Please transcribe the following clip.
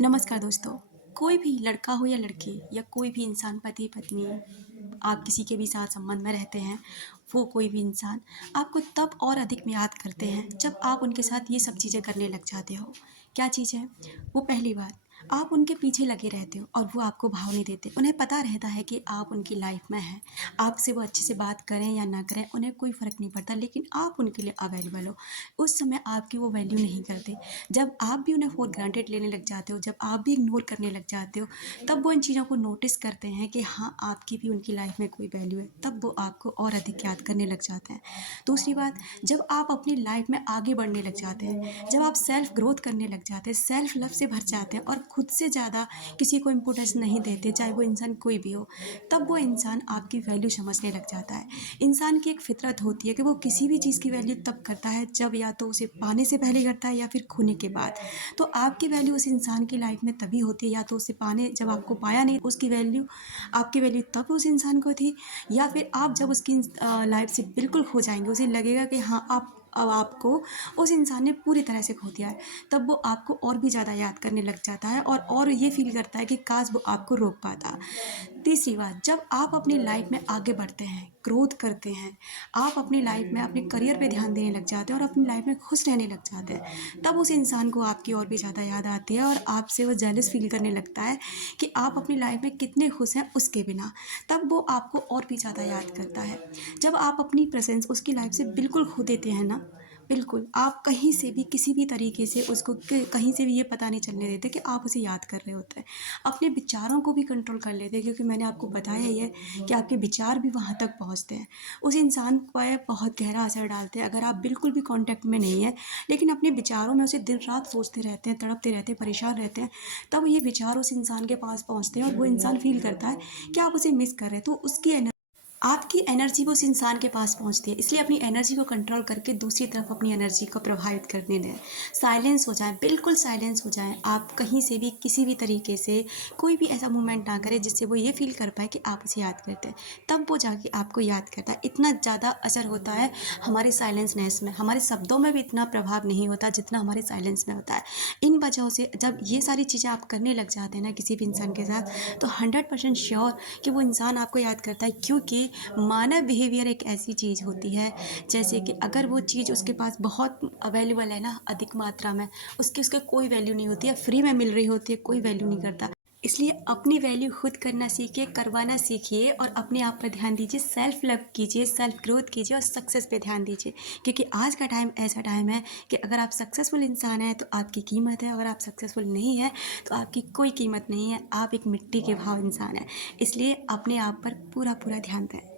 नमस्कार दोस्तों। कोई भी लड़का हो या लड़की या कोई भी इंसान पति पत्नी आप किसी के भी साथ संबंध में रहते हैं, वो कोई भी इंसान आपको तब और अधिक में याद करते हैं जब आप उनके साथ ये सब चीज़ें करने लग जाते हो। क्या चीज़ है वो? पहली बात, आप उनके पीछे लगे रहते हो और वो आपको भाव नहीं देते। उन्हें पता रहता है कि आप उनकी लाइफ में हैं, आपसे वो अच्छे से बात करें या ना करें उन्हें कोई फ़र्क नहीं पड़ता, लेकिन आप उनके लिए अवेलेबल हो। उस समय आपकी वो वैल्यू नहीं करते। जब आप भी उन्हें फॉर ग्रांटेड लेने लग जाते हो, जब आप भी इग्नोर करने लग जाते हो, तब वो इन चीज़ों को नोटिस करते हैं कि हाँ, आपकी भी उनकी लाइफ में कोई वैल्यू है। तब वो आपको और अधिक याद करने लग जाते हैं। दूसरी बात, जब आप अपनी लाइफ में आगे बढ़ने लग जाते हैं, जब आप सेल्फ ग्रोथ करने लग जाते हैं, सेल्फ लव से भर जाते हैं और खुद से ज़्यादा किसी को इम्पोर्टेंस नहीं देते, चाहे वो इंसान कोई भी हो, तब वो इंसान आपकी वैल्यू समझने लग जाता है। इंसान की एक फितरत होती है कि वो किसी भी चीज़ की वैल्यू तब करता है जब या तो उसे पाने से पहले करता है या फिर खोने के बाद। तो आपकी वैल्यू उस इंसान की लाइफ में तभी होती है, या तो उसे पाने जब आपको पाया नहीं उसकी वैल्यू, आपकी वैल्यू तब उस इंसान को थी, या फिर आप जब उसकी लाइफ से बिल्कुल खो जाएंगे, उसे लगेगा कि हाँ, आप अब आपको उस इंसान ने पूरी तरह से खो दिया है, तब वो आपको और भी ज़्यादा याद करने लग जाता है और ये फील करता है कि काश वो आपको रोक पाता। तीसरी बात, जब आप अपनी लाइफ में आगे बढ़ते हैं, ग्रोथ करते हैं, आप अपनी लाइफ में अपने करियर पे ध्यान देने लग जाते हैं और अपनी लाइफ में खुश रहने लग जाते हैं, तब उस इंसान को आपकी और भी ज़्यादा याद आती है और आपसे वो जेलस फील करने लगता है कि आप अपनी लाइफ में कितने खुश हैं उसके बिना। तब वो आपको और भी ज़्यादा याद करता है। जब आप अपनी प्रेजेंस उसकी लाइफ से बिल्कुल खो देते हैं ना, बिल्कुल, आप कहीं से भी किसी भी तरीके से उसको कहीं से भी ये पता नहीं चलने देते कि आप उसे याद कर रहे होते हैं। अपने विचारों को भी कंट्रोल कर लेते हैं, क्योंकि मैंने आपको बताया ही है कि आपके विचार भी वहाँ तक पहुँचते हैं। उस इंसान पर बहुत गहरा असर डालते हैं। अगर आप बिल्कुल भी कॉन्टैक्ट में नहीं है, लेकिन अपने विचारों में उसे दिन रात सोचते रहते हैं, तड़पते रहते हैं, परेशान रहते हैं, तब ये विचार उस इंसान के पास पहुँचते हैं और वो इंसान फ़ील करता है कि आप उसे मिस कर रहे हैं। तो उसकी आपकी एनर्जी वो उस इंसान के पास पहुंचती है, इसलिए अपनी एनर्जी को कंट्रोल करके दूसरी तरफ अपनी एनर्जी को प्रभावित करने दें। साइलेंस हो जाएं, बिल्कुल साइलेंस हो जाएं। आप कहीं से भी किसी भी तरीके से कोई भी ऐसा मूवमेंट ना करें जिससे वो ये फील कर पाए कि आप उसे याद करते हैं, तब वो जाके आपको याद करता है। इतना ज़्यादा असर होता है हमारे साइलेंसनेस में। हमारे शब्दों में भी इतना प्रभाव नहीं होता जितना हमारे साइलेंस में होता है। इन वजहों से जब ये सारी चीज़ें आप करने लग जाते हैं ना किसी भी इंसान के साथ, तो 100% श्योर कि वो इंसान आपको याद करता है। क्योंकि मानव बिहेवियर एक ऐसी चीज़ होती है, जैसे कि अगर वो चीज़ उसके पास बहुत अवेलेबल है ना, अधिक मात्रा में, उसकी उसके कोई वैल्यू नहीं होती है, फ्री में मिल रही होती है, कोई वैल्यू नहीं करता। इसलिए अपनी वैल्यू खुद करना सीखिए, करवाना सीखिए और अपने आप पर ध्यान दीजिए, सेल्फ लव कीजिए, सेल्फ ग्रोथ कीजिए और सक्सेस पे ध्यान दीजिए। क्योंकि आज का टाइम ऐसा टाइम है कि अगर आप सक्सेसफुल इंसान हैं तो आपकी कीमत है, अगर आप सक्सेसफुल नहीं है तो आपकी कोई कीमत नहीं है। आप एक मिट्टी के भाव इंसान हैं। इसलिए अपने आप पर पूरा पूरा ध्यान दें।